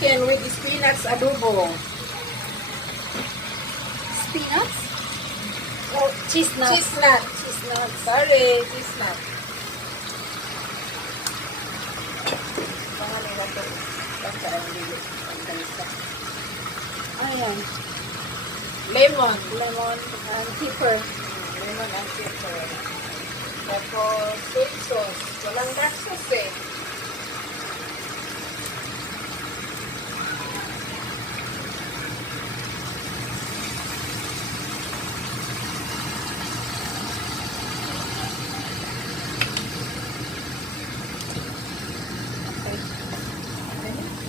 chicken with spinach adobo. Spinach? Oh, cheese nuts. Cheese nut. Cheese nut. Sorry, cheese nut. Pangalan ba ito? Basta ang dili. Ang dalisa. Ayan. Lemon. Lemon and pepper. Lemon and pepper. Tapos, soy sauce. Walang dark sauce eh.